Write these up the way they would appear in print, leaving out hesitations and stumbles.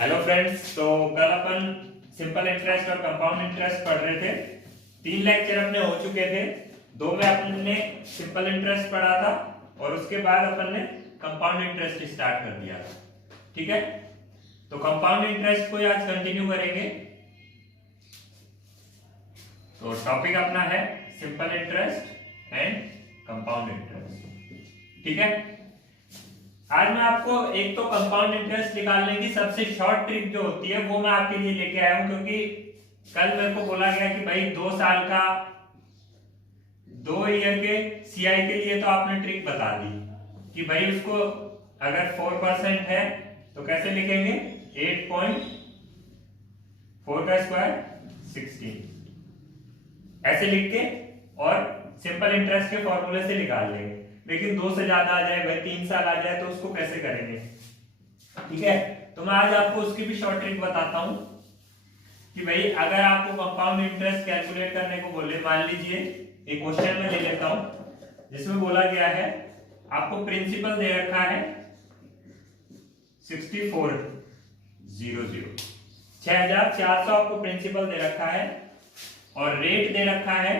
Hello friends, तो कल अपन simple interest और कंपाउंड इंटरेस्ट पढ़ रहे थे। 3 लेक्चर अपने हो चुके थे। 2 में अपन ने सिंपल इंटरेस्ट पढ़ा था और उसके बाद अपन ने कंपाउंड इंटरेस्ट स्टार्ट कर दिया था। ठीक है, तो कंपाउंड इंटरेस्ट को आज कंटिन्यू करेंगे। तो टॉपिक अपना है simple interest and compound interest. ठीक है, आज मैं आपको एक तो कंपाउंड इंटरेस्ट निकालने की सबसे शॉर्ट ट्रिक जो होती है वो मैं आपके लिए लेके आया हूं, क्योंकि कल मेरे को बोला गया कि भाई 2 साल का 2 ईयर के सीआई के लिए तो आपने ट्रिक बता दी कि भाई उसको अगर 4% है तो कैसे लिखेंगे, 8.4 का स्क्वायर 16 ऐसे लिख के और सिंपल इंटरेस्ट के फॉर्मूले से निकाल लेंगे। लेकिन 2 से ज्यादा आ जाए, भाई 3 साल आ जाए तो उसको कैसे करेंगे। ठीक है, तो मैं आज आपको उसकी भी शॉर्ट ट्रिक बताता हूं कि भाई अगर आपको कंपाउंड इंटरेस्ट कैलकुलेट करने को बोले, मान लीजिए एक क्वेश्चन में ले लेता हूं जिसमें बोला गया है आपको प्रिंसिपल दे रखा है 6400, 6400 आपको प्रिंसिपल दे रखा है और रेट दे रखा है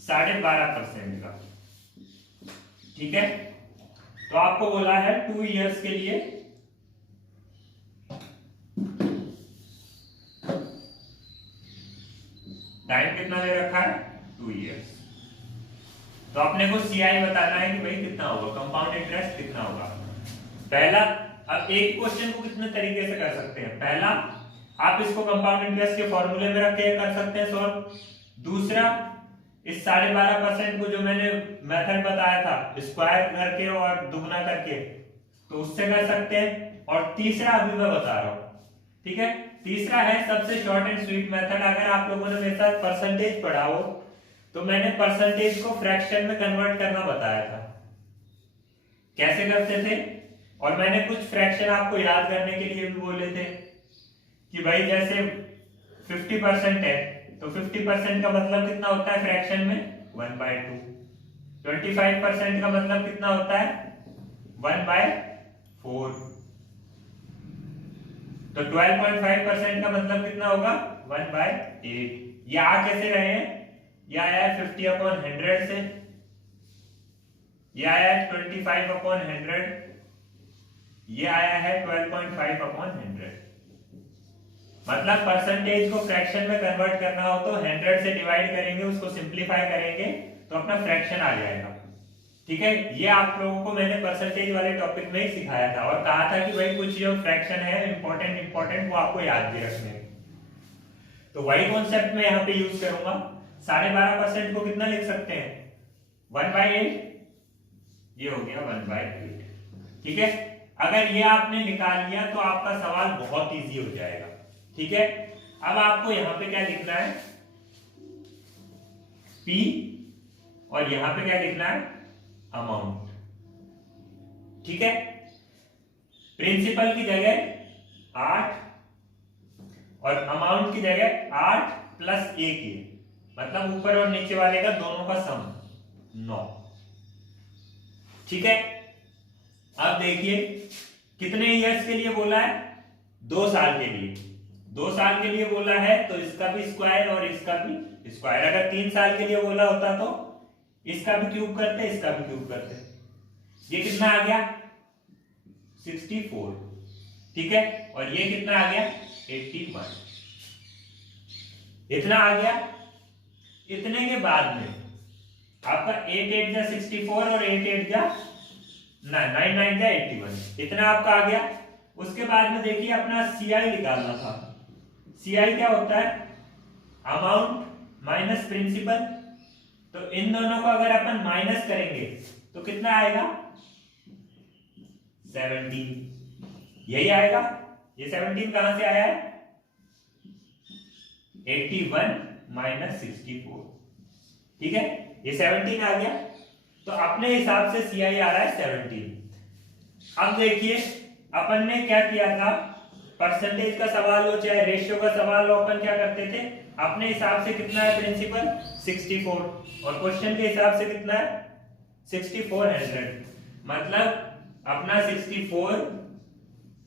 12.5% का। ठीक है, तो आपको बोला है 2 इयर्स के लिए टाइम कितना दे रखा है, 2 इयर्स। तो अपने को सीआई बताना है कि भाई कितना होगा, कंपाउंड इंटरेस्ट कितना होगा। पहला, अब एक क्वेश्चन को कितने तरीके से कर सकते हैं। पहला, आप इसको कंपाउंड इंटरेस्ट के फॉर्मूले में रख के कर सकते हैं सॉल्व। दूसरा, इस 12.5% को जो मैंने मेथड बताया था स्क्वायर करके और दुगना करके, तो उससे कर सकते हैं। और तीसरा अभी मैं बता रहा हूं, ठीक है, तीसरा है सबसे शॉर्ट एंड स्वीट मेथड। अगर आप लोगों ने मेरे साथ परसेंटेज पढ़ा हो तो मैंने परसेंटेज को फ्रैक्शन में कन्वर्ट करना बताया था, कैसे करते थे। और मैंने कुछ फ्रैक्शन आपको याद करने के लिए भी बोले थे कि भाई जैसे 50% है तो 50% का मतलब कितना होता है फ्रैक्शन में, 1/2। 25% का मतलब कितना होता है, 1/4। तो 12.5% का मतलब कितना होगा, 1/8। ये आ कैसे रहे हैं, ये आया है 50/100 से, ये आया है 25/100, ये आया है 12.5/100। मतलब परसेंटेज को फ्रैक्शन में कन्वर्ट करना हो तो 100 से डिवाइड करेंगे, उसको सिंपलीफाई करेंगे तो अपना फ्रैक्शन आ जाएगा। ठीक है, ये आप लोगों को मैंने परसेंटेज वाले टॉपिक में ही सिखाया था और कहा था कि भाई कुछ जो फ्रैक्शन है इंपॉर्टेंट वो आपको याद भी रखने हैं। तो वही कॉन्सेप्ट में यहाँ पे यूज करूंगा। 12.5% को कितना लिख सकते हैं, 1/8। ये हो गया 1/8। ठीक है, अगर ये आपने निकाल लिया तो आपका सवाल बहुत इजी हो जाएगा। ठीक है, अब आपको यहां पे क्या लिखना है, P, और यहां पे क्या लिखना है, अमाउंट। ठीक है, प्रिंसिपल की जगह 8 और अमाउंट की जगह 8 + 1, मतलब ऊपर और नीचे वाले का दोनों का सम 9। ठीक है, अब देखिए कितने इयर्स के लिए बोला है, 2 साल के लिए। 2 साल के लिए बोला है तो इसका भी स्क्वायर और इसका भी स्क्वायर। अगर 3 साल के लिए बोला होता तो इसका भी क्यूब करते, इसका भी क्यूब करते। ये कितना आ गया, 64। ठीक है, और ये कितना आ गया, 81। इतना आ गया। इतने के बाद में आपका 8 8 जा 64 और 8 8 जा 9 9 जा 81, इतना आपका आ गया। उसके बाद में देखिए अपना सीआई निकालना था। सीआई क्या होता है, अमाउंट माइनस प्रिंसिपल। तो इन दोनों को अगर अपन माइनस करेंगे तो कितना आएगा, 17। यही आएगा। ये 17 कहां से आया है, 81 - 64। ठीक है, ये 17 आ गया। तो अपने हिसाब से सीआई आ रहा है 17। अब देखिए अपन ने क्या किया था, परसेंटेज का सवाल हो चाहे रेशियो का सवाल हो, अपन क्या करते थे, अपने हिसाब से कितना है प्रिंसिपल, 64, और क्वेश्चन के हिसाब से कितना है, 6400। मतलब अपना 64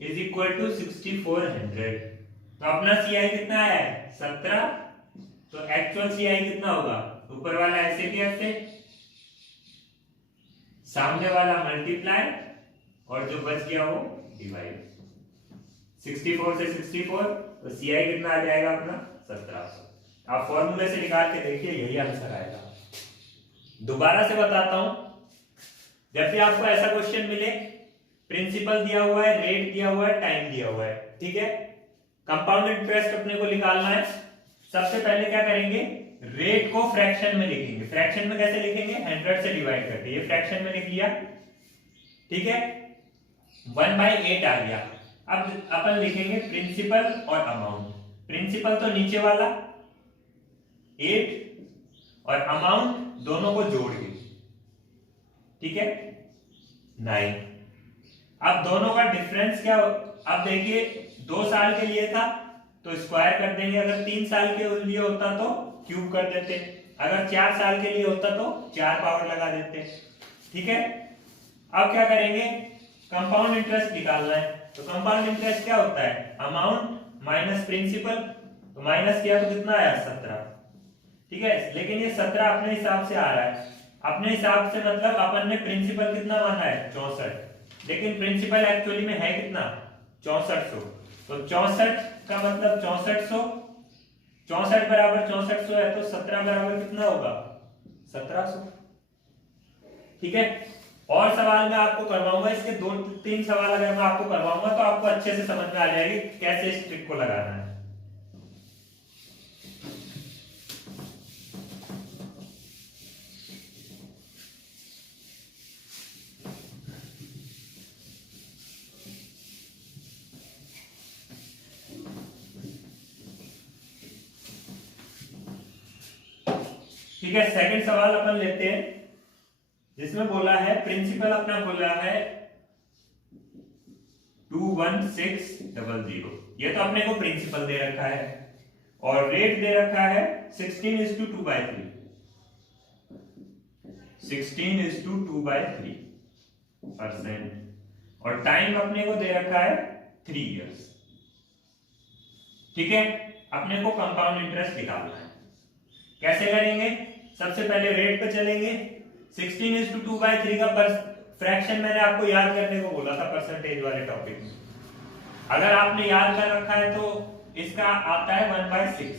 इज इक्वल टू 6400। तो अपना सीआई कितना है 17। तो एक्चुअल सीआई कितना होगा, ऊपर वाला ऐसे के ऐसे, सामने वाला मल्टीप्लाई और जो बच गया वो डिवाइड। 64 से 64, तो सीआई कितना आ जाएगा अपना 1700। आप फॉर्मूले से निकाल के देखिए, यही आंसर आएगा। दोबारा से बताता हूं, जब भी आपको ऐसा क्वेश्चन मिले, प्रिंसिपल दिया हुआ है, रेट दिया हुआ है, टाइम दिया हुआ है, ठीक है, कंपाउंड इंटरेस्ट अपने को निकालना है। सबसे पहले क्या करेंगे, रेट को फ्रैक्शन में लिखेंगे। फ्रैक्शन में कैसे लिखेंगे, 100 से डिवाइड करके। ये फ्रैक्शन में लिख लिया, ठीक है, 1/8 आ गया। अब अपन लिखेंगे प्रिंसिपल और अमाउंट। प्रिंसिपल तो नीचे वाला 8 और अमाउंट दोनों को जोड़ के, ठीक है, 9। अब दोनों का डिफरेंस क्या, अब देखिए 2 साल के लिए था तो स्क्वायर कर देंगे, अगर 3 साल के लिए होता तो क्यूब कर देते, अगर 4 साल के लिए होता तो 4 पावर लगा देते, ठीक है। अब क्या करेंगे, कंपाउंड इंटरेस्ट निकालना है। तो कंपाउंड इंटरेस्ट क्या होता है, अमाउंट माइनस प्रिंसिपल। तो माइनस किया तो कितना आया 17, ठीक है। लेकिन ये 17 अपने हिसाब से आ रहा है, अपने हिसाब से मतलब अपन ने प्रिंसिपल कितना माना है 64, लेकिन प्रिंसिपल एक्चुअली में है कितना 6400। तो 64 का मतलब 6400, 64 बराबर 6400 है, तो 17 बराबर कितना होगा 1700, ठीक है। और सवाल मैं आपको करवाऊंगा, इसके 2-3 सवाल अगर मैं आपको करवाऊंगा तो आपको अच्छे से समझ में आ जाएगी कैसे इस ट्रिक को लगाना है। ठीक है, सेकंड सवाल अपन लेते हैं, जिसमें बोला है प्रिंसिपल अपना बोला है 21600। ये तो अपने को प्रिंसिपल दे रखा है और रेट दे रखा है 16:2/3, 16:2/3%, और टाइम अपने को दे रखा है 3 इयर्स, ठीक है। अपने को कंपाउंड इंटरेस्ट निकालना है, कैसे करेंगे, सबसे पहले रेट पे चलेंगे। 16:2/3 का फ्रैक्शन मैंने आपको याद करने को बोला था परसेंटेज वाले टॉपिक में, अगर आपने याद कर रखा है तो इसका आता है 1/6,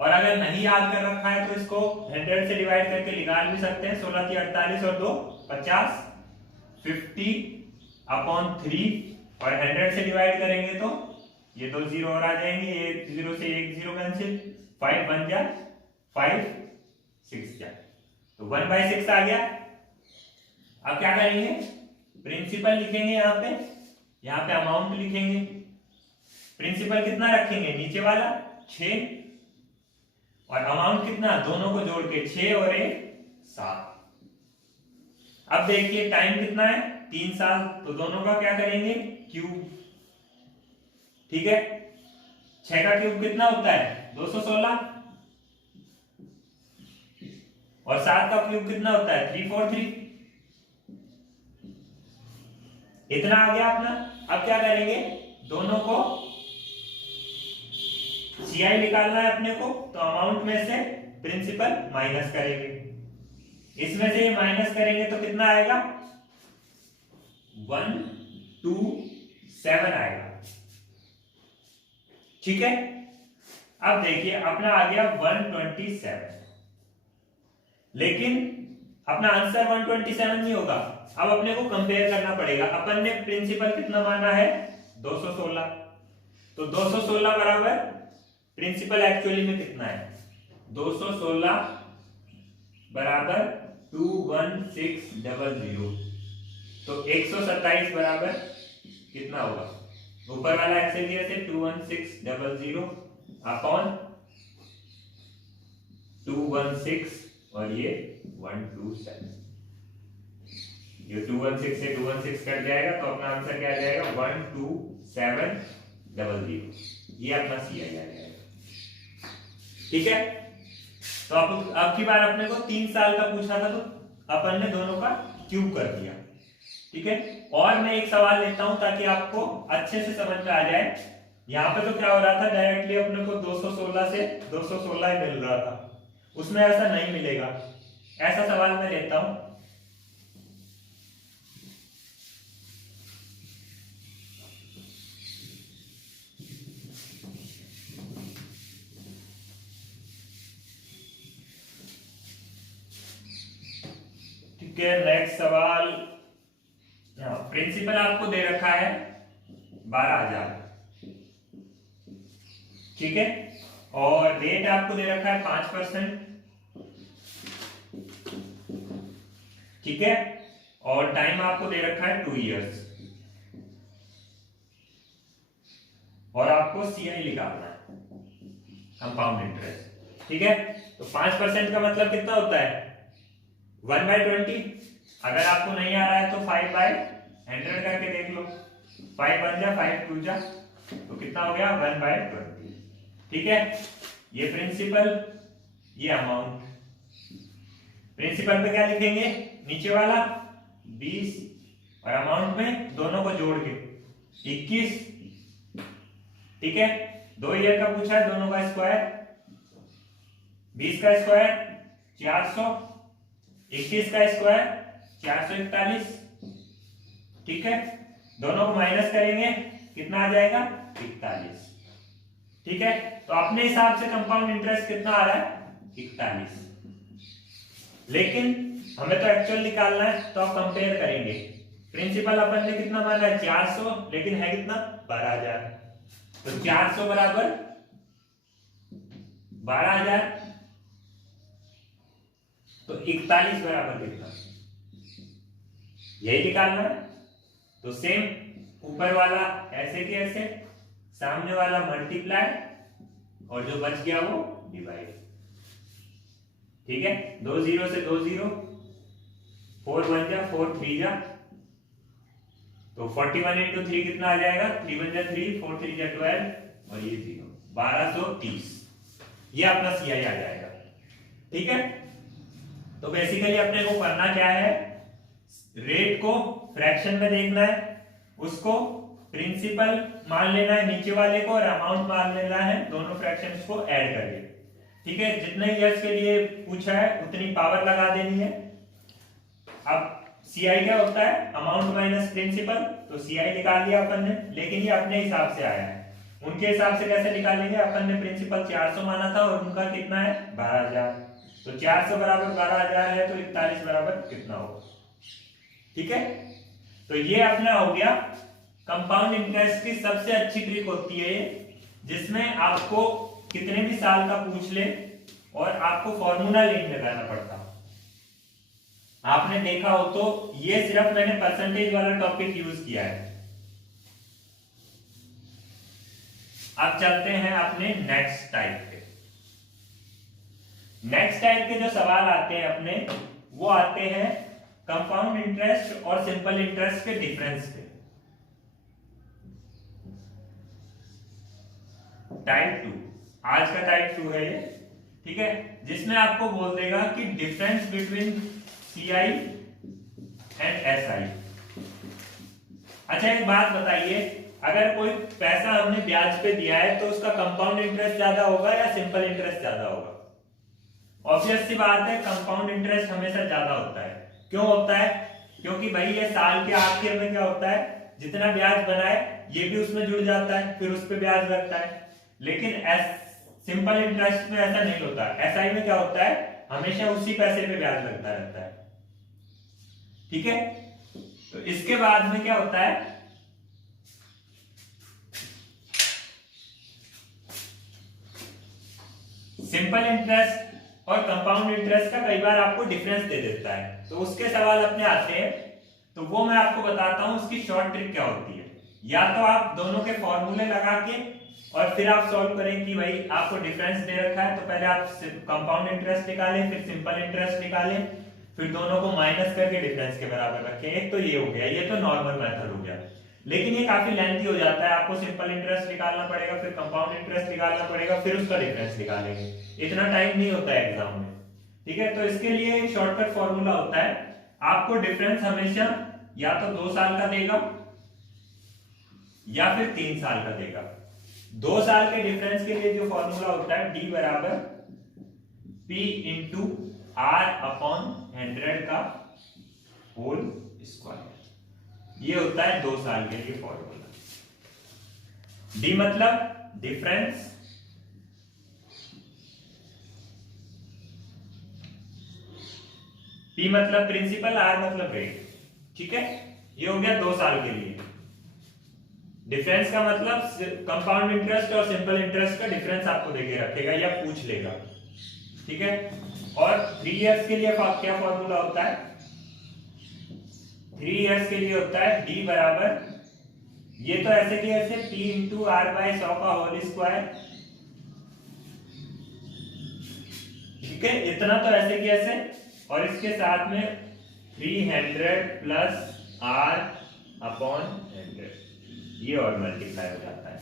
और अगर नहीं याद कर रखा है तो इसको 100 से डिवाइड करके निकाल भी सकते हैं। 16 की 48 और 2 50, 50/3, और 100 से डिवाइड करेंगे तो ये 2 0 और आ जाएंगे, ये 0 से 1 0 कैंसिल, 5 बन जा 5 6 जा, तो 1/6 आ गया। अब क्या करेंगे, प्रिंसिपल लिखेंगे, यहाँ पे अमाउंट लिखेंगे। प्रिंसिपल कितना रखेंगे, नीचे वाला 6, और अमाउंट कितना, दोनों को जोड़ के 6 और 1 7। अब देखिए टाइम कितना है 3 साल, तो दोनों का क्या करेंगे क्यूब, ठीक है। 6 का क्यूब कितना होता है 216, और 7 का क्यूब कितना होता है 343। इतना आ गया अपना। अब क्या करेंगे, दोनों को सीआई निकालना है अपने को, तो अमाउंट में से प्रिंसिपल माइनस करेंगे, इसमें से ये माइनस करेंगे तो कितना आएगा 127 आएगा, ठीक है। अब देखिए अपना आ गया 127, लेकिन अपना आंसर 127 नहीं होगा। अब अपने को कंपेयर करना पड़ेगा, अपन ने प्रिंसिपल कितना माना है 216, तो 216 बराबर प्रिंसिपल एक्चुअली में कितना है 216 बराबर 21600, तो 127 बराबर कितना होगा, ऊपर वाला एक्सेलियर से 21600 अपॉन 216 और ये 127, ये 216 से 216 कट जाएगा, तो अपना आंसर क्या आ जाएगा 12700, ये अपना सी आ जाएगा, ठीक है। तो अब की बार अपने को 3 साल का पूछा था, तो अपन ने दोनों का क्यूब कर दिया, ठीक है। और मैं एक सवाल लेता हूं ताकि आपको अच्छे से समझ में आ जाए। यहाँ पे तो क्या हो रहा था, डायरेक्टली अपने को 216 से 216 ही मिल रहा था, उसमें ऐसा नहीं मिलेगा। ऐसा सवाल मैं लेता हूं, ठीक है। नेक्स्ट सवाल, प्रिंसिपल आपको दे रखा है 12,000, ठीक है। और रेट आपको दे रखा है 5%, ठीक है। और टाइम आपको दे रखा है 2 इयर्स, और आपको सीआई निकालना है, कंपाउंड इंटरेस्ट, ठीक है। तो 5% का मतलब कितना होता है, 1/20। अगर आपको नहीं आ रहा है तो 5/100 करके देख लो, 5 1 जा 5 2 जा, तो कितना हो गया 1/20, ठीक है। ये प्रिंसिपल, ये अमाउंट। प्रिंसिपल पे क्या लिखेंगे, नीचे वाला 20, और अमाउंट में दोनों को जोड़ के 21, ठीक है। 2 ईयर का पूछा है, दोनों का स्क्वायर, 20 का स्क्वायर 400, 21 का स्क्वायर 441, ठीक है। दोनों को माइनस करेंगे, कितना आ जाएगा 41, ठीक है। तो अपने हिसाब से कंपाउंड इंटरेस्ट कितना आ रहा है 41, लेकिन हमें तो एक्चुअल निकालना है, तो आप कंपेयर करेंगे। प्रिंसिपल अपन ने कितना माना है 400, लेकिन है कितना 12,000, तो 400 बराबर 12,000, तो 41 बराबर कितना, यही निकालना है। तो सेम ऊपर वाला ऐसे के ऐसे, सामने वाला मल्टीप्लाई, और जो बच गया वो डिवाइड, ठीक है। 2 0 से 2 0, 4 1 जा 4 3 जा, तो 41 into 3 कितना आ जाएगा, 3 1 जा 3, 4 3 जा 12, और ये 0, 1230, ये अपना सीआई आ जाएगा, ठीक है। तो बेसिकली अपने को करना क्या है, रेट को फ्रैक्शन में देखना है, उसको प्रिंसिपल मान लेना है नीचे वाले को, और अमाउंट मान लेना है, दोनों फ्रैक्शंस को ऐड करके, ठीक है। जितने ईयर्स के लिए पूछा है उतनी पावर लगा देनी है। अब सीआई क्या होता है, अमाउंट माइनस प्रिंसिपल, तो सीआई निकाल लिया अपन ने, लेकिन ये अपने हिसाब से आया है। उनके हिसाब से कैसे निकालेंगे, अपन ने प्रिंसिपल 400 माना था, और उनका कितना है 12,000, तो 400 बराबर 12,000 है, तो 41 बराबर कितना होगा, ठीक है। तो ये अपना हो गया कंपाउंड इंटरेस्ट की सबसे अच्छी ट्रिक होती है ये, जिसमें आपको कितने भी साल का पूछ ले और आपको फॉर्मूला नहीं लगाना पड़ता। आपने देखा हो तो ये सिर्फ मैंने परसेंटेज वाला टॉपिक यूज किया है। अब चलते हैं अपने नेक्स्ट टाइप पे। नेक्स्ट टाइप के जो सवाल आते हैं अपने, वो आते हैं कंपाउंड इंटरेस्ट और सिंपल इंटरेस्ट के डिफरेंस पे। टाइप 2, आज का टाइप 2 है ये, ठीक है, जिसमें आपको बोल देगा कि difference between CI and SI. अच्छा एक बात बताइए, अगर कोई पैसा हमने ब्याज पे दिया है तो उसका कंपाउंड इंटरेस्ट ज्यादा होगा या सिंपल इंटरेस्ट ज्यादा होगा? ऑब्वियस सी बात है, कंपाउंड इंटरेस्ट हमेशा ज्यादा होता है। क्यों होता है? क्योंकि भाई ये साल के आखिर में क्या होता है, जितना ब्याज बनाए ये भी उसमें जुड़ जाता है, फिर उस पर ब्याज लगता है। लेकिन सिंपल इंटरेस्ट में ऐसा नहीं होता। एसआई में क्या होता है, हमेशा उसी पैसे पे ब्याज लगता रहता है, ठीक है। तो इसके बाद में क्या होता है, सिंपल इंटरेस्ट और कंपाउंड इंटरेस्ट का कई बार आपको डिफरेंस दे देता है, तो उसके सवाल अपने आते हैं, तो वो मैं आपको बताता हूं उसकी शॉर्ट ट्रिक क्या होती है। या तो आप दोनों के फॉर्मूले लगा के और फिर आप सॉल्व करें कि भाई आपको डिफरेंस दे रखा है, तो पहले आप कंपाउंड इंटरेस्ट निकालें, फिर सिंपल इंटरेस्ट निकालें, फिर दोनों को माइनस करके डिफरेंस के बराबर रखें। एक तो ये हो गया, ये तो नॉर्मल मेथड हो गया, लेकिन ये काफी लेंथी हो जाता है। आपको सिंपल इंटरेस्ट निकालना पड़ेगा, फिर कंपाउंड इंटरेस्ट निकालना पड़ेगा, फिर उसका डिफरेंस निकालेंगे। इतना टाइम नहीं होता है एग्जाम में, ठीक है। तो इसके लिए शॉर्टकट फॉर्मूला होता है, आपको डिफरेंस हमेशा या तो 2 साल का देगा या फिर 3 साल का देगा। 2 साल के डिफरेंस के लिए जो फॉर्मूला होता है डी बराबर पी इंटू आर अपॉन 100 का होल स्क्वायर, ये होता है 2 साल के लिए फॉर्मूला। डी मतलब डिफरेंस, पी मतलब प्रिंसिपल, आर मतलब रेट। ठीक है, ये हो गया 2 साल के लिए। डिफरेंस का मतलब कंपाउंड इंटरेस्ट और सिंपल इंटरेस्ट का डिफरेंस आपको देके रखेगा या पूछ लेगा। ठीक है, और 3 इयर्स के लिए क्या फॉर्मूला होता है? 3 इयर्स के लिए होता है डी बराबर, ये तो ऐसे की ऐसे पी इंटू आर बाय 100 का होल स्क्वायर। ठीक है, इतना तो ऐसे की ऐसे, और इसके साथ में 300 प्लस आर अपॉन 100, ये और मल्टीप्लाई हो जाता है।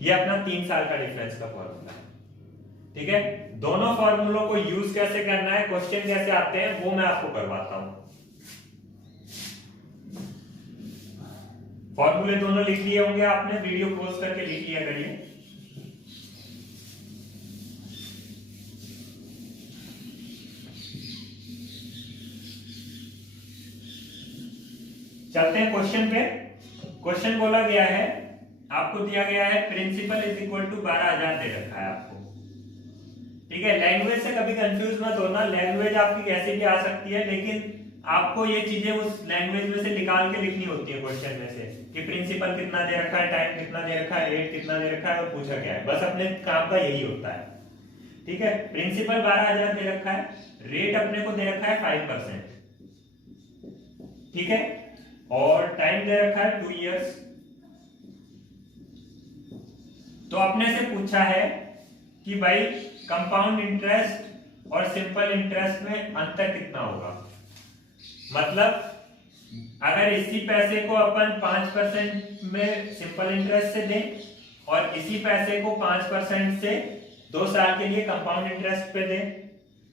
ये अपना 3 साल का डिफरेंस का फॉर्मूला है। ठीक है, दोनों फॉर्मूलों को यूज कैसे करना है, क्वेश्चन कैसे आते हैं, वो मैं आपको करवाता हूं। फॉर्मूले दोनों लिख लिए होंगे आपने, वीडियो पॉज करके लिख लिया करिए। चलते हैं क्वेश्चन पे। क्वेश्चन बोला गया है, आपको दिया गया है प्रिंसिपल इज इक्वल टू 12,000 दे रखा है आपको। ठीक है, लैंग्वेज से कभी कंफ्यूज मत होना, लैंग्वेज आपकी कैसे भी आ सकती है, लेकिन आपको ये चीजें उस लैंग्वेज में से निकाल के लिखनी होती है क्वेश्चन में से, कि प्रिंसिपल कितना दे रखा है, टाइम कितना दे रखा है, रेट कितना दे रखा है और पूछा क्या है। बस अपने काम का यही होता है। ठीक है, प्रिंसिपल 12,000 दे रखा है, रेट अपने को दे रखा है 5%। ठीक है, और टाइम दे रखा है 2 इयर्स। तो अपने से पूछा है कि भाई कंपाउंड इंटरेस्ट और सिंपल इंटरेस्ट में अंतर कितना होगा। मतलब अगर इसी पैसे को अपन 5% में सिंपल इंटरेस्ट से दें और इसी पैसे को 5% से 2 साल के लिए कंपाउंड इंटरेस्ट पे दें,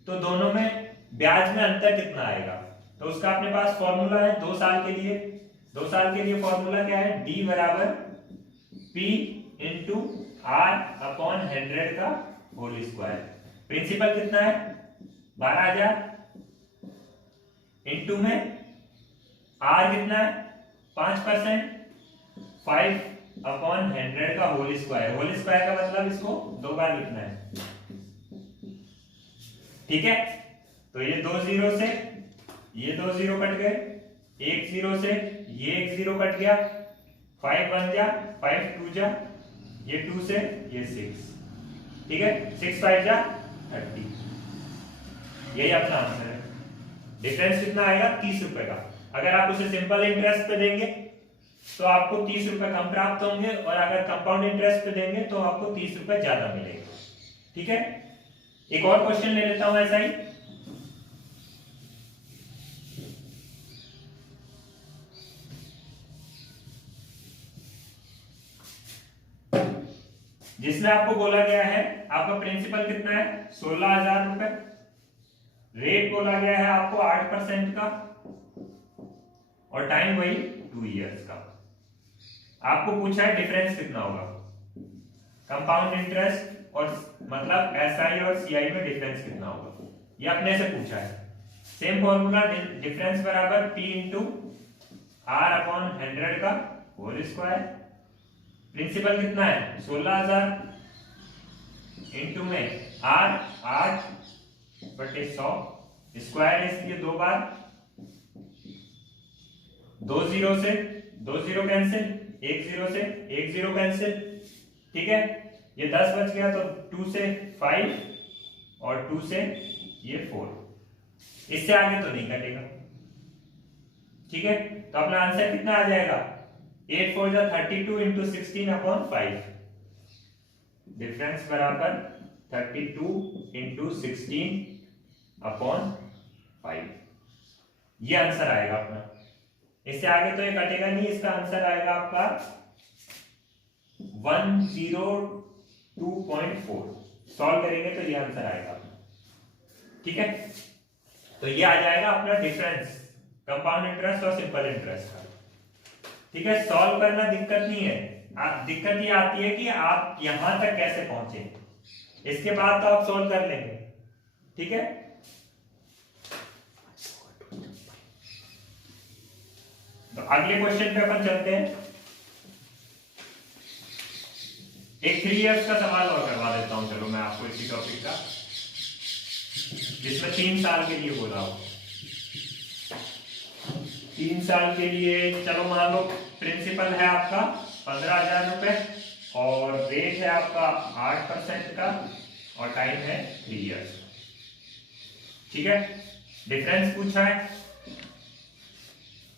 तो दोनों में ब्याज में अंतर कितना आएगा। तो उसका अपने पास फॉर्मूला है 2 साल के लिए। 2 साल के लिए फॉर्मूला क्या है? डी बराबर पी इंटू आर अपॉन 100 का होल स्क्वायर। प्रिंसिपल कितना है? 12,000 इंटू में आर कितना है? 5%, 5 अपॉन 100 का होल स्क्वायर। होल स्क्वायर का मतलब इसको 2 बार लिखना है। ठीक है, तो ये 2 जीरो से ये 2 जीरो कट गए, 1 जीरो से ये 1 जीरो कट गया, 5 1 जा 5 2 जा, ये 2 से ये 6। ठीक है, 6 5 जा 30। यही अपना आंसर है। डिफरेंस कितना आएगा? 30 रुपए का। अगर आप उसे सिंपल इंटरेस्ट पे देंगे तो आपको 30 रुपए कम प्राप्त होंगे, और अगर कंपाउंड इंटरेस्ट पे देंगे तो आपको 30 रुपए ज्यादा मिलेंगे। ठीक है, एक और क्वेश्चन ले लेता हूं ऐसा ही। जिसमें आपको बोला गया है आपका प्रिंसिपल कितना है? 16,000 रुपए। रेट बोला गया है आपको 8% का, और टाइम वही 2 इयर्स का। आपको पूछा है डिफरेंस कितना होगा। कंपाउंड इंटरेस्ट और मतलब एसआई और सीआई में डिफरेंस कितना होगा, ये अपने से पूछा है। सेम फॉर्मूला, डिफरेंस बराबर पी इंटू आर अपॉन 100 का होल स्क्वायर। प्रिंसिपल कितना है? 16,000 इंटू में आर 8/100, स्क्वायर इसलिए 2 बार, 2 जीरो से 2 जीरो कैंसिल, 1 जीरो से 1 जीरो कैंसिल। ठीक है, ये 10 बच गया, तो 2 से 5 और 2 से ये 4। इससे आगे तो नहीं कटेगा। ठीक है, तो अपना आंसर कितना आ जाएगा? 8 4 जा 32 इंटू 16 अपॉन 5। डिफरेंस बराबर 32 इंटू 16 अपॉन 5। ये आंसर आएगा अपना। इससे आगे तो ये कटेगा नहीं। इसका आंसर आएगा आपका 102.4। सॉल्व करेंगे तो ये आंसर आएगा। ठीक है, तो ये आ जाएगा अपना डिफरेंस, कंपाउंड इंटरेस्ट और सिंपल इंटरेस्ट का। ठीक है, सॉल्व करना दिक्कत नहीं है, दिक्कत ये आती है कि आप यहां तक कैसे पहुंचे, इसके बाद तो आप सॉल्व कर लेंगे। ठीक है, तो अगले क्वेश्चन पे अपन चलते हैं। एक 3 इयर्स का सवाल और करवा देता हूं, चलो मैं आपको इसी टॉपिक का, जिसमें 3 साल के लिए बोला हो। 3 साल के लिए चलो मान लो प्रिंसिपल है आपका 15,000 रुपए और रेट है आपका 8% का और टाइम है 3 इयर्स। ठीक है, डिफरेंस पूछा है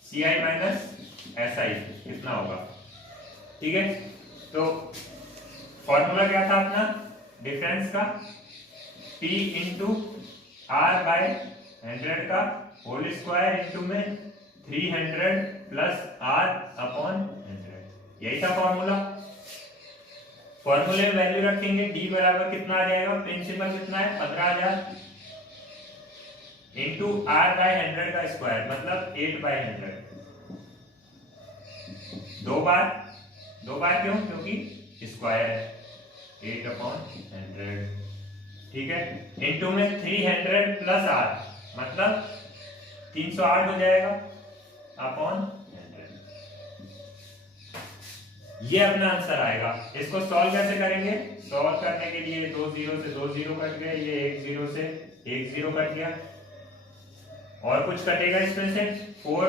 CI माइनस SI कितना होगा। ठीक है, तो फॉर्मूला क्या था अपना डिफरेंस का, P इंटू R बाय 100 का होल स्क्वायर इंटू में 300 प्लस R अपॉन 100, यही था फॉर्मूला। फॉर्मूले में वैल्यू रखेंगे, D बराबर कितना आ जाएगा, प्रिंसिपल कितना है 15,000 इंटू R बाय 100 का स्क्वायर मतलब 8 बाय 100, दो बार क्यों, क्योंकि स्क्वायर है 8 अपॉन 100। ठीक है, इंटू में 300 प्लस R मतलब 308 हो जाएगा अपॉन 100, ये अपना आंसर आएगा। इसको सॉल्व कैसे करेंगे, सॉल्व करने के लिए 2 0 से 2 0 कट गए, ये 1 0 से 1 0 कट गया, और कुछ कटेगा इसमें से 4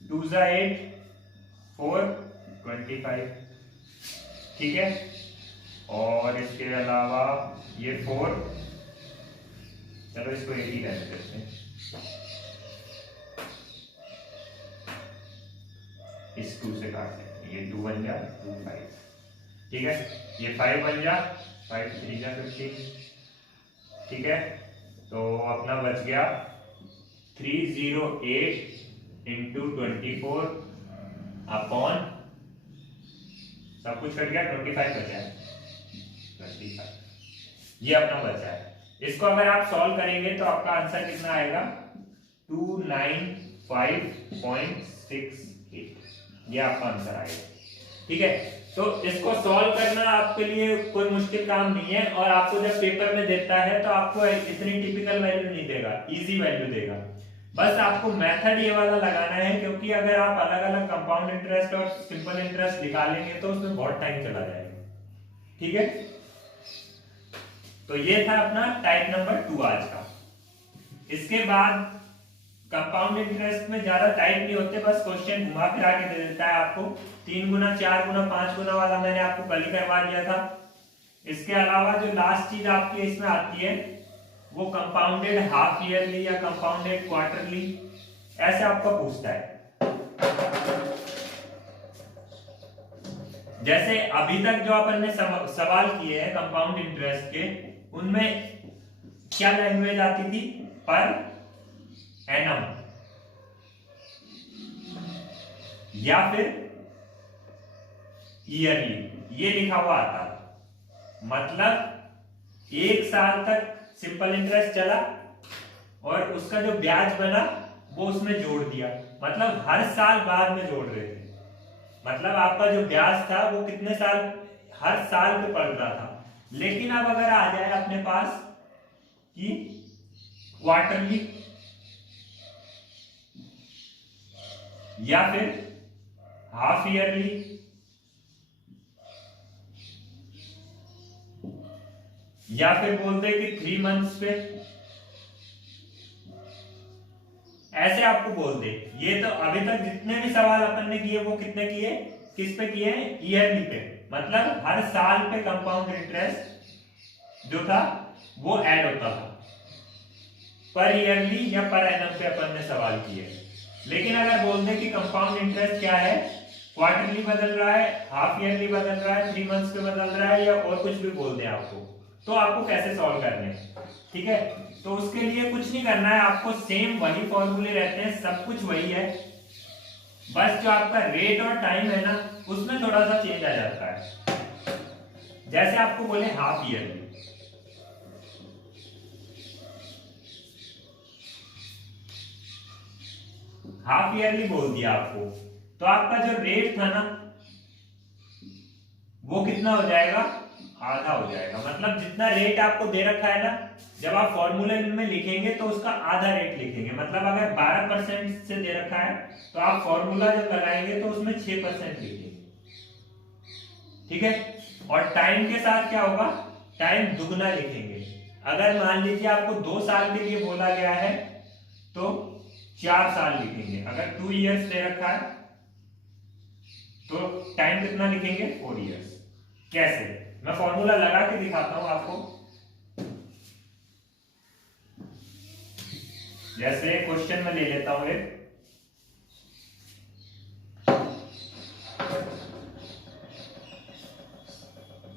2 8 4 25। ठीक है, और इसके अलावा ये 4, चलो इसको 8 ही रहने देते हैं, इस 2 से काट लेते हैं, ये 2 बन जा 2 5। ठीक है, ये 5 बन जा 5 3 जा 15। ठीक है, तो अपना बच गया 308 इंटू 24 अपॉन, सब कुछ कट गया 25 बचा है 25, ये अपना बचा है। इसको अगर आप सॉल्व करेंगे तो आपका आंसर कितना आएगा 295.68, ये आपका आंसर आएगा। ठीक है, तो इसको सॉल्व करना आपके लिए कोई मुश्किल काम नहीं है, और आपको जब पेपर में देता है तो आपको इतनी टिपिकल वैल्यू नहीं देगा, इजी वैल्यू देगा। बस आपको मेथड ये वाला लगाना है, क्योंकि अगर आप अलग अलग कंपाउंड इंटरेस्ट और सिंपल इंटरेस्ट निकालेंगे तो उसमें बहुत टाइम चला जाएगा। ठीक है, तो ये था अपना टाइप नंबर 2 आज का। इसके बाद कंपाउंड इंटरेस्ट में ज्यादा टाइप नहीं होते, बस क्वेश्चन घुमा फिरा के दे देता है आपको। 3 गुना 4 गुना 5 गुना वाला मैंने आपको कल ही करवा दिया था। इसके अलावा जो लास्ट चीज आपकी इसमें आती है वो कंपाउंडेड हाफ ईयरली या कंपाउंडेड क्वार्टरली, ऐसे आपको पूछता है। जैसे अभी तक जो अपन ने सवाल किए हैं कंपाउंड इंटरेस्ट के, उनमें क्या लैंग्वेज आती थी, पर एनम या फिर ईयरली, ये लिखा हुआ आता था। मतलब 1 साल तक सिंपल इंटरेस्ट चला और उसका जो ब्याज बना वो उसमें जोड़ दिया, मतलब हर साल बाद में जोड़ रहे थे। मतलब आपका जो ब्याज था वो कितने साल, हर साल पे पड़ रहा था। लेकिन अब अगर आ जाए अपने पास कि क्वार्टरली या फिर हाफ ईयरली या फिर बोलते कि 3 मंथ्स पे, ऐसे आपको बोल दे। ये तो अभी तक जितने भी सवाल अपन ने किए वो कितने किए, किस पे किए, ईयरली पे, मतलब हर साल पे कंपाउंड इंटरेस्ट जो था वो ऐड होता था। पर ईयरली या पर एनम पे अपन ने सवाल किए। लेकिन अगर बोल दे कि कंपाउंड इंटरेस्ट क्या है, क्वार्टरली बदल रहा है, हाफ ईयरली बदल रहा है, 3 मंथ्स पे बदल रहा है, या और कुछ भी बोल दे आपको, तो आपको कैसे सॉल्व करने हैं। ठीक है, तो उसके लिए कुछ नहीं करना है आपको, सेम वही फॉर्मूले रहते हैं, सब कुछ वही है, बस जो आपका रेट और टाइम है ना उसमें थोड़ा सा चेंज आ जाता है। जैसे आपको बोले हाफ ईयरली, हाफ ईयरली बोल दिया आपको, तो आपका जो रेट था ना वो कितना हो जाएगा, आधा हो जाएगा। मतलब जितना रेट आपको दे रखा है ना, जब आप फॉर्मूले में लिखेंगे तो उसका आधा रेट लिखेंगे। मतलब अगर 12% से दे रखा है तो आप फॉर्मूला जब लगाएंगे तो उसमें 6% लिखेंगे, ठीक है। और टाइम के साथ क्या होगा, टाइम दुगना लिखेंगे। अगर मान लीजिए आपको 2 साल के लिए बोला गया है तो 4 साल लिखेंगे। अगर 2 इयर्स दे रखा है तो टाइम कितना लिखेंगे, 4 इयर्स। कैसे, मैं फॉर्मूला लगा के दिखाता हूं आपको। जैसे क्वेश्चन में ले लेता हूं एक,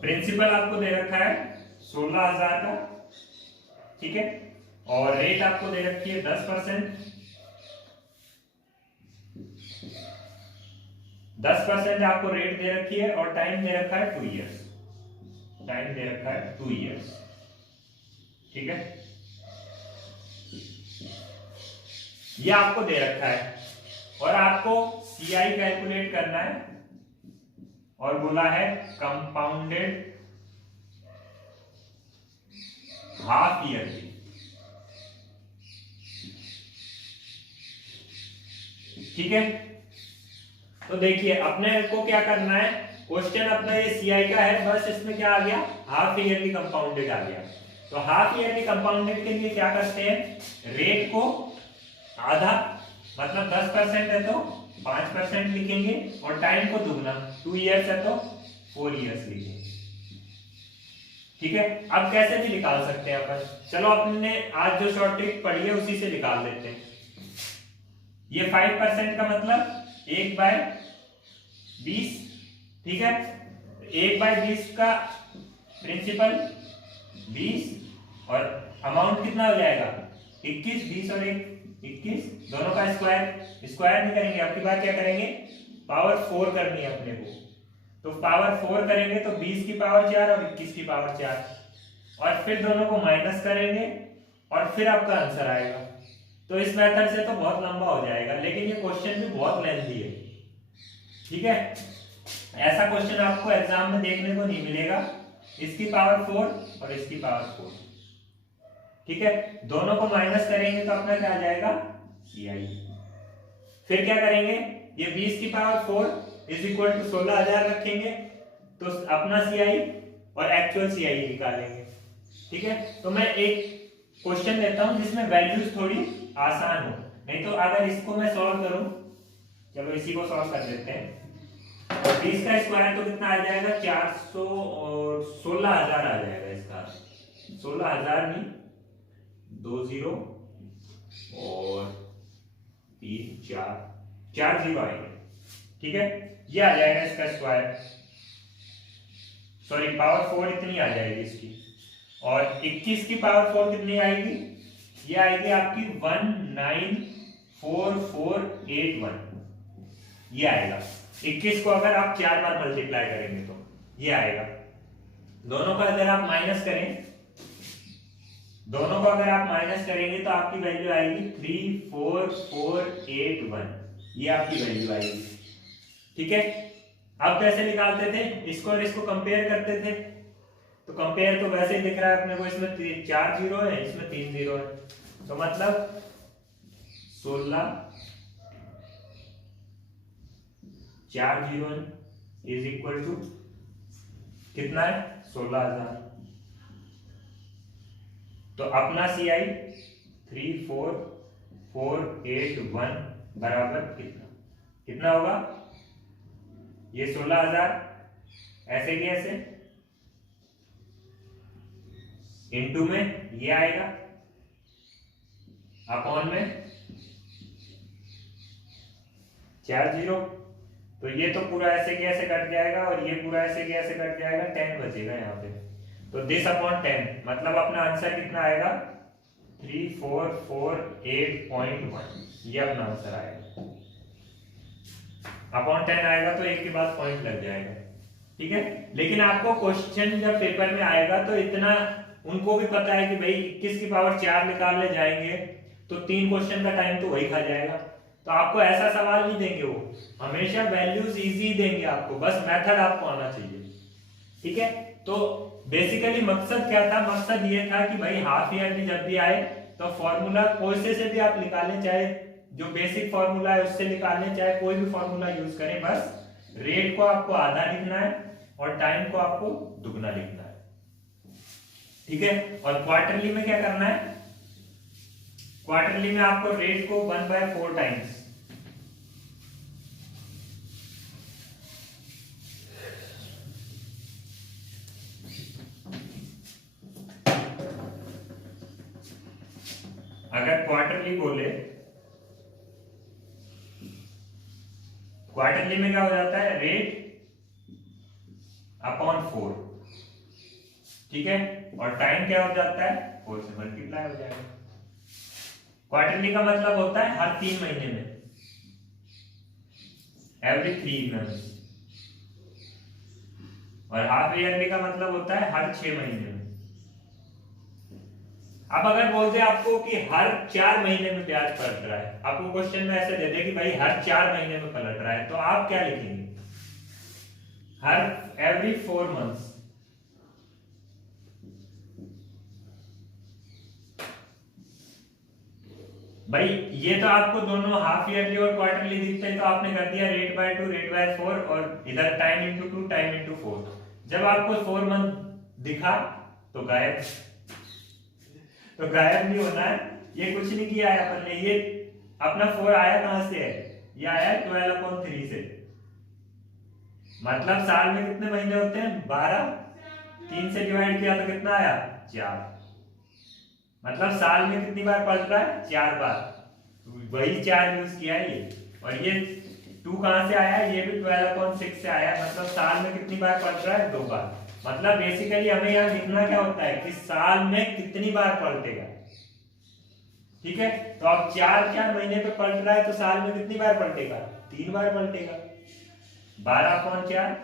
प्रिंसिपल आपको दे रखा है 16,000 का, ठीक है, और रेट आपको दे रखी है 10%। 10% आपको रेट दे रखी है और टाइम दे रखा है 2 इयर्स। टाइम दे रखा है 2 इयर्स, ठीक है। ये आपको दे रखा है और आपको सीआई कैलकुलेट करना है और बोला है कंपाउंडेड हाफ ईयरली। ठीक है, तो देखिए अपने को क्या करना है, क्वेश्चन अपना ये सीआई का है, बस इसमें क्या आ गया, हाफ ईयरली कंपाउंडेड आ गया। तो हाफ ईयरली कंपाउंडेड के लिए क्या करते हैं, रेट को आधा, मतलब 10% है तो 5% लिखेंगे और टाइम को दुगना, 2 इयर्स है तो 4 इयर्स लिखेंगे, ठीक है। अब कैसे भी निकाल सकते हैं अपन, चलो अपने आज जो शॉर्ट ट्रिक पढ़ी है उसी से निकाल लेते हैं। ये 5% का मतलब 1/20, ठीक है। 1/20 का प्रिंसिपल 20 और अमाउंट कितना हो जाएगा 21, 20 और 1 21, दोनों का स्क्वायर। स्क्वायर नहीं करेंगे, अब की बार क्या करेंगे, पावर 4 करनी है अपने को, तो पावर 4 करेंगे तो 20 की पावर 4 और 21 की पावर 4 और फिर दोनों को माइनस करेंगे और फिर आपका आंसर आएगा। तो इस मेथड से तो बहुत लंबा हो जाएगा, लेकिन ये क्वेश्चन भी बहुत लेंथी है, ठीक है। ऐसा क्वेश्चन आपको एग्जाम में देखने को नहीं मिलेगा, इसकी पावर 4 और इसकी पावर 4, ठीक है। दोनों को माइनस करेंगे तो अपना क्या आ जाएगा, CI। फिर क्या करेंगे, ये 20 की पावर 4 इज इक्वल टू 16,000 रखेंगे तो अपना CI और एक्चुअल CI निकालेंगे, ठीक है। तो मैं एक क्वेश्चन लेता हूं जिसमें वैल्यूज थोड़ी आसान हो, नहीं तो अगर इसको मैं सॉल्व करूं, चलो इसी को सॉल्व कर लेते हैं। 20 का स्क्वायर तो कितना आ जाएगा, 400 और 16,000 आ जाएगा इसका, 16,000 नहीं 2 0 और 3 4 0 आएंगे, ठीक है। ये आ जाएगा इसका स्क्वायर, सॉरी पावर 4 इतनी आ जाएगी इसकी, और 21 की पावर 4 कितनी आएगी, ये आएगी आपकी 194481, ये आएगा। 21 को अगर आप 4 बार मल्टीप्लाई करेंगे तो ये आएगा। दोनों का अगर आप माइनस करें, दोनों को अगर आप माइनस करेंगे तो आपकी वैल्यू आएगी 34481, ये आपकी वैल्यू आएगी, ठीक है। अब कैसे निकालते थे, इसको और इसको कंपेयर करते थे, तो कंपेयर तो वैसे ही दिख रहा है अपने को, इसमें 4 0 है, इसमें 3 0 है, तो मतलब 16 4 0 इज इक्वल टू कितना है, 16,000। तो अपना CI 34481 बराबर कितना होगा, ये 16,000 ऐसे की ऐसे इनटू में ये आएगा अपॉन में 4 0, तो ये तो पूरा ऐसे की ऐसे कट जाएगा और ये पूरा ऐसे की ऐसे कट जाएगा, 10 बचेगा यहाँ पे, तो दिस अपॉन 10, मतलब अपना आंसर कितना आएगा 3448.1, ये अपना आंसर आएगा। अपॉन 10 आएगा तो एक के बाद पॉइंट लग जाएगा, ठीक है। लेकिन आपको क्वेश्चन जब पेपर में आएगा तो इतना उनको भी पता है कि भाई 21 की पावर 4 निकालने जाएंगे तो 3 क्वेश्चन का टाइम तो वही खा जाएगा, तो आपको ऐसा सवाल नहीं देंगे, वो हमेशा वैल्यूज इजी देंगे आपको, बस मेथड आपको आना चाहिए। ठीक है, तो बेसिकली मकसद क्या था, मकसद ये था कि भाई हाफ ईयरली जब भी आए तो फॉर्मूला कोई से भी आप निकालें, चाहे जो बेसिक फॉर्मूला है उससे निकालें, चाहे कोई भी फॉर्मूला यूज करें, बस रेट को आपको आधा लिखना है और टाइम को आपको दुगना लिखना है। ठीक है, और क्वार्टरली में क्या करना है, क्वार्टरली में आपको रेट को 1/4 टाइम्स, अगर क्वार्टरली बोले, क्वार्टरली में क्या हो जाता है, रेट अपॉन 4। ठीक है, और टाइम क्या हो जाता है, 4 से मल्टीप्लाई हो जाएगा। क्वार्टरली का मतलब होता है हर 3 महीने में, एवरी 3 मंथ्स, और हाफ ईयरली का मतलब होता है हर 6 महीने में। अब अगर बोलते आपको कि हर 4 महीने में ब्याज पलट रहा है, आपको क्वेश्चन में ऐसे दे दे कि भाई हर 4 महीने में पलट रहा है, तो आप क्या लिखेंगे, हर एवरी 4 मंथ्स। भाई ये तो आपको दोनों हाफ ईयरली और क्वार्टरली दिखते हैं, तो आपने कर दिया रेट बाय 2 रेट बाय 4 और इधर टाइम इंटू 2 टाइम इंटू 4। जब आपको 4 मंथ दिखा तो गायब, तो गायब नहीं होना है, ये कुछ नहीं किया है अपन ने, ये अपना 4 आया कहां से है, ये आया 12/3 से। मतलब साल में कितने महीने होते हैं, 12, 3 से डिवाइड किया तो कितना आया, 4। मतलब साल में कितनी बार पलट रहा है, 4 बार, वही 4 यूज किया है ये। और ये 2 कहां से आया, ये भी 12/6 से आया, मतलब साल में कितनी बार पलट रहा है, 2 बार। मतलब बेसिकली हमें यहाँ लिखना क्या होता है कि साल में कितनी बार पलटेगा। ठीक है, तो अब 4 महीने पे पलट रहा है तो साल में कितनी बार पलटेगा, 3 बार पलटेगा, 12/4।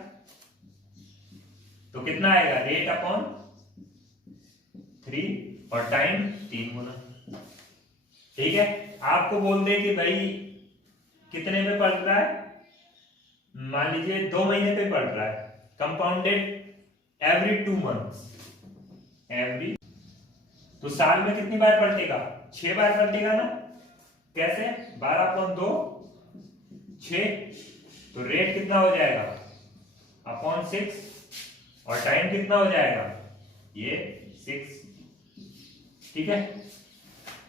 तो कितना आएगा, रेट अपॉन 3 और टाइम 3 गुना। ठीक है, आपको बोल दे कि भाई कितने पे पलट रहा है, मान लीजिए 2 महीने पे पलट रहा है, कंपाउंडेड एवरी 2 मंथ्स, एवरी, तो साल में कितनी बार पलटेगा, 6 बार पलटेगा ना। कैसे, 12/2 6, तो रेट कितना हो जाएगा अपॉन 6 और टाइम कितना हो जाएगा, ये 6। ठीक है,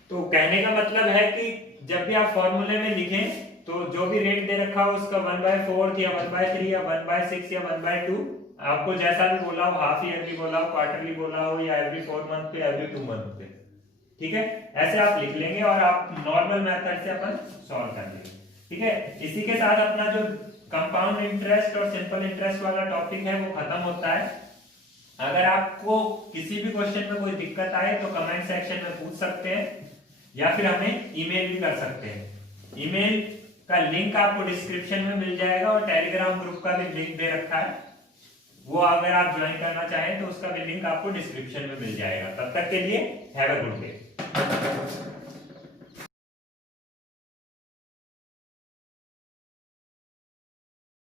तो कहने का मतलब है कि जब भी आप फॉर्मूले में लिखें तो जो भी रेट दे रखा हो उसका 1/4 या 1/3 या 1/6 या 1/2, आपको जैसा भी बोला हो, हाफ ईयरली बोला हो, क्वार्टरली बोला हो, या एवरी 4 मंथ पे, एवरी 2 मंथ पे। ठीक है, ऐसे आप लिख लेंगे और आप नॉर्मल मेथड से अपन सॉल्व कर लेंगे। ठीक है, इसी के साथ अपना जो कंपाउंड इंटरेस्ट और सिंपल इंटरेस्ट वाला टॉपिक है वो खत्म होता है। अगर आपको किसी भी क्वेश्चन में कोई दिक्कत आए तो कमेंट सेक्शन में पूछ सकते हैं, या फिर हमें ईमेल भी कर सकते हैं। ईमेल का लिंक आपको डिस्क्रिप्शन में मिल जाएगा और टेलीग्राम ग्रुप का भी लिंक दे रखा है, वो अगर आप ज्वाइन करना चाहें तो उसका भी लिंक आपको डिस्क्रिप्शन में मिल जाएगा। तब तक के लिए हैव अ गुड डे।